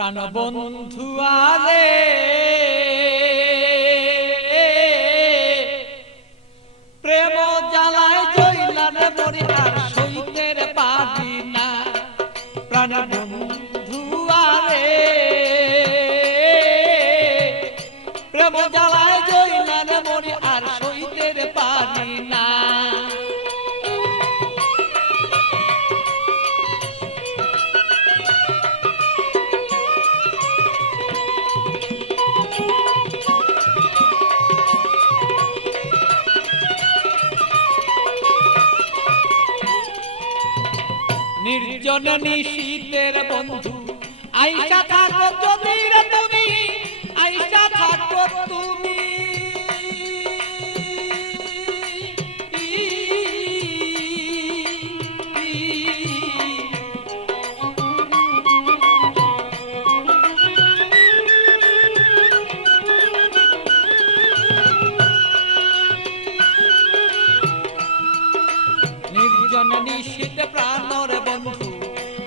প্রাণ বন্ধু আরে প্রেম জ্বালায় জইলারে মরি আর সইতের পারি না। প্রাণ বন্ধু আরে প্রেম জ্বালায় জইলারে মরি আর সইতের পারি না। নির্জন নিশীতের বন্ধু আইসা থাকো যদি রে তুমি, আইসা থাকো তুমি। নির্জন নিশীত প্রাণর বন্ধু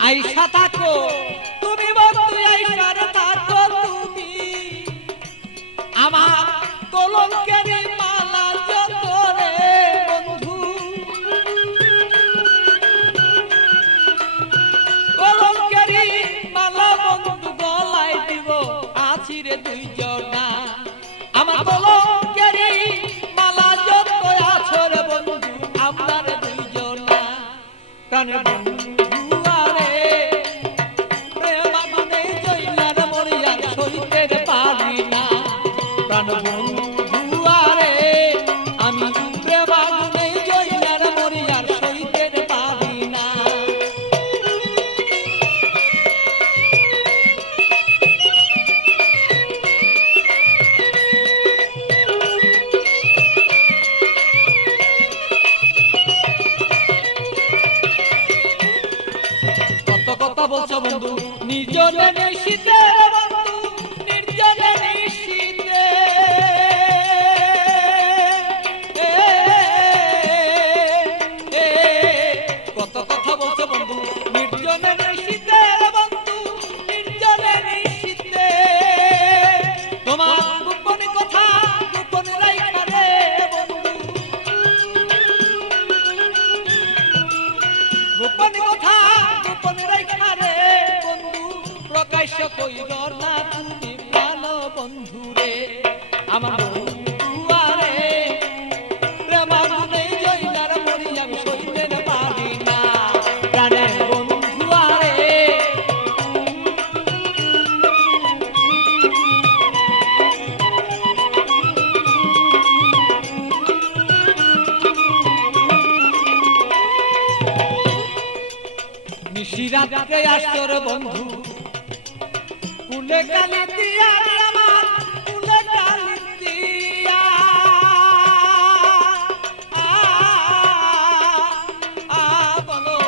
আইসা থাকো তুমি, বন্ধু আইসা থাকো তুমি। আমার কলঙ্কের মালা যত রে বন্ধু, কলঙ্কের মালা বন্ধু গলায় দিব আছি রে দুইজনা। আমার কলঙ্কের মালা যত আছো রে বন্ধু আমরা রে দুইজনা। প্রাণের বন্ধু প্রাণ বন্ধু আরে আমি প্রেম আগুনে জইলার মরি আর সইতে পারি না। কত কথা বলছো বন্ধু নিজনে নিশিতে বন্ধু, নির্জনে নিশিতে কত কথা বলছো বন্ধু নির্জনে নিশিতে বন্ধু, নির্জনে নিশিতে। তোমার গোপন কথা গোপন রাইখা রে বন্ধু, গোপন কথা গোপন রাইখা রে বন্ধু। প্রকাশ্য কইর না তুমি প্রাণ বন্ধু রে। আমার বন্ধু আরে প্রেম আগুনে জইলার মরি আমি সইতে পারি না। প্রাণের বন্ধু আরে নিশিরাতে আসর বন্ধু কুলে কালি দিয়া আমার কুলে কালি দিয়া। বলো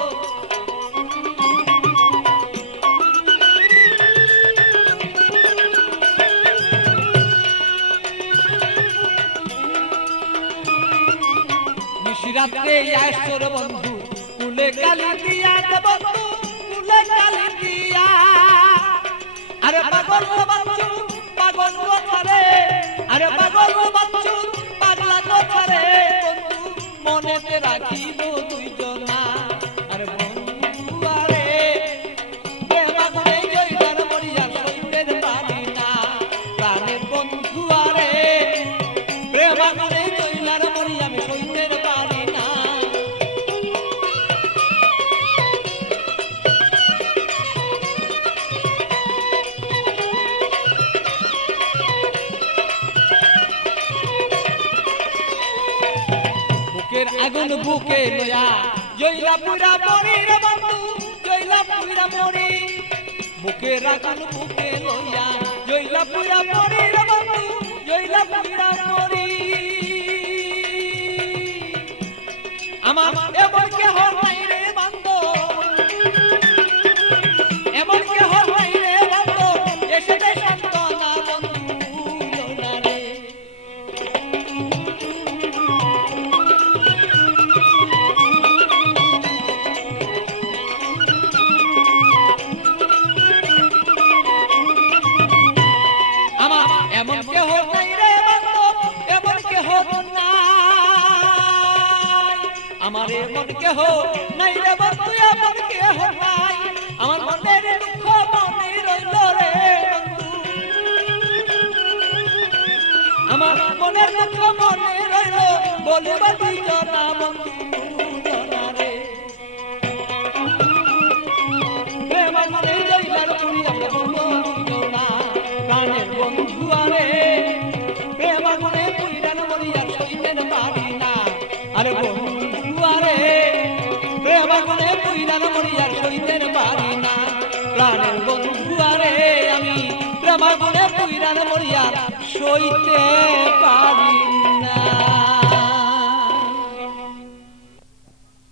নিশিরাতে আসর বন্ধু কুলে কালি দিয়া বন্ধু, কুলে কালি দিয়া। আরে পাগল বাচ্চু পাগল কথারে, আরে পাগল বাচ্চু পাগলা কথারে বন্ধু মনেতে রাখিব দুইজনা। আরে বন্ধু আরে প্রেম আগুনে জইলার মরি আর সইতে পারি না। প্রাণের বন্ধু আরে প্রেম আগুনে জইলার মরি আমি সইতে পারি না। বুকের আগুন বুকে লয়া জইলা পুরা মরি রে বন্ধু, জইলা পুরা মরি। বুকের আগুন বুকে লয়া জইলা পুরা মরি রে বন্ধু, জইলা পুরা মরি। আমার এমন কেহ নাই রে বন্ধু, এমন কেহ নাই রে বন্ধু এসে দে সান্তনা বন্ধু না রে। আমারে মন কেহ নাই রে বন্ধু আপন কেহ নাই আমার মনের দুঃখ মনে রইল রে বন্ধু আমার মনের দুঃখ মনে রইল বলিবা দুইজনা বন্ধু জনা রে প্রেম মনে রইলার পুরি আমরা বন্ধু দুইজনা প্রাণের বন্ধু আরে প্রেম মনে পুইরান মরিয়ার সইতেন পারি না আরে বন্ধু আরে প্রেম মনে পুইরান মরিয়ার সইতেন পারি না প্রাণের বন্ধু আরে আমি প্রেম মনে পুইরান মরিয়ার সইতে পারি না।